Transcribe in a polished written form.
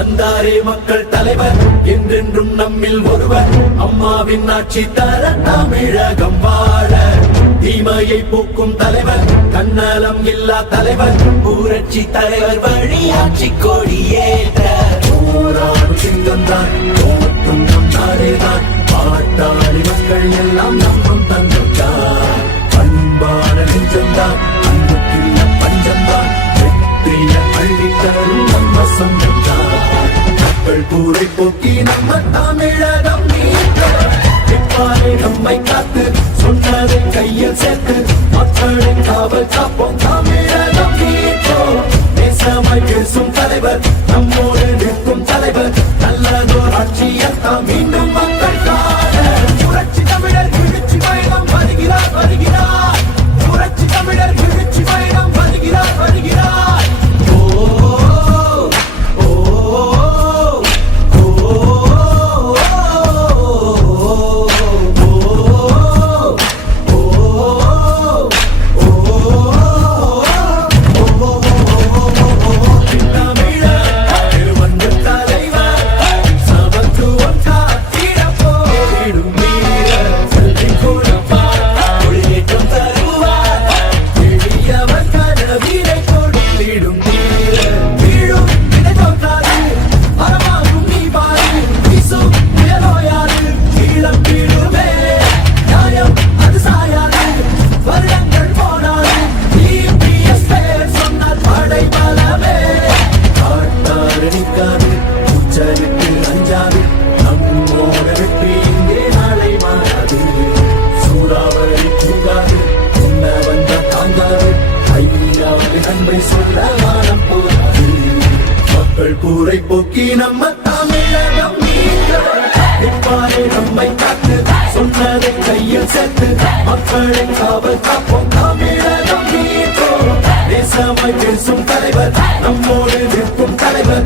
வந்தாரே மக்கள் தலைவர் என்றென்றும் நம்மில் ஒருவர் அம்மாவின் ஆட்சி தர தமிழகம் வாழ தீமையை போக்கும் தலைவர் தன்னலம் இல்லா தலைவர் ஊராட்சி தலைவர் வழி ஆட்சி கொடியேற்ற போராடும் சிங்கம்தான் தோற்றும் நம் நாடேதான் பாட்டாளி மக்கள் எல்லாம் நம்பும் தந்தைதான் பண்பான நெஞ்சம்தான் அன்புக்குள்ள பஞ்சம்தான் வெற்றிய அள்ளி தரும் நம்ம சொந்தம்தான் மக்கள் கூரை போக்கி நம்ம தமிழகம் இப்பாறை நம்மை காத்து சொன்னதை கையில் சேர்த்து மக்களின் காவல் காப்போம் தமிழகம் தேசமாய் பேசும் தலைவர் நம்மோடு நிற்கும் தலைவர் நல்லதோர் ஆட்சியத்தான் மீண்டும் மக்கள் காண புரட்சி தமிழர் எழுச்சி பயணம் வருகிறார் வருகிறார் புரட்சி தமிழர் எழுச்சி பயணம் வருகிறார் வருகிறார் கூரை போக்கி நம்ம தமிழகம் இப்பாறை நம்மை காத்து சொன்னதை கையில் சேர்த்து மக்களை காவல் காப்போம் தமிழகம் தேசமாய் பேசும் தலைவர் நம்மோடு நிற்கும் தலைவர்